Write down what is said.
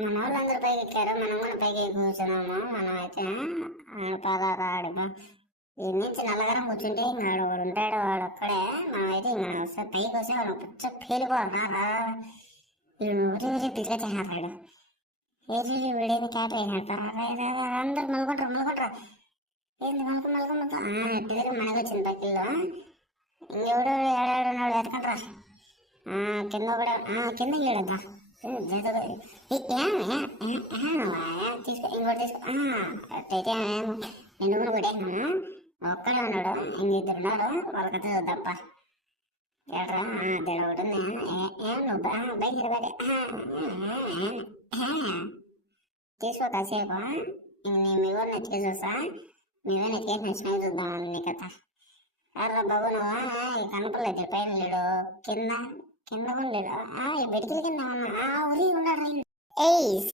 మన వాళ్ళందరూ పైకి ఎక్కారు, మనం కూడా పైకి కూర్చున్నాము. మనం అయితే పదారా ఆడిగా ఈ నుంచి నల్లగారం కూర్చుంటే ఇంకా వాడు ఉంటాడు, వాడు ఒక్కడే. మనం అయితే ఇంకా వస్తే పైకి వస్తే వాడు పుచ్చ పేలిపోతున్నారా ఊరి తిరిగేసేస్తాడు. ఏది వీడేది క్యాట్ అయినట్టు అందరు మలుకుంటారు. ఏంది మలుకు తిరిగి మనకు వచ్చింది పక్కిల్లో. ఇంకెవడు ఏడాడున్నాడు ఎతకండ్రా. కింద కూడా కింద లేడంతా తీసుకో, ఇంకోటి తీసుకో. అట్టయితే ఎందుకు పెట్టేనా ఒక్కడే ఉన్నాడు, ఇంకిద్దరు ఉన్నారు, వాళ్ళకైతే తప్ప ఏడ్రా దేడ ఒకటి నువ్వు బయట తీసుకో కాసేపు. ఇంక మీ ఊరిని ఎత్తుకేసి వస్తా, మీ ఊరిని ఎత్తుకేసి నచ్చినా చూద్దాం నీ కథ. అర్రా బాబు నువ్వు ఈ కనపడలేదు, పైన లేడు, కింద కూడా లేడు, ఈ బెడికల కింద ఉన్నా ఉరి ఉన్నాడు. ఏయ్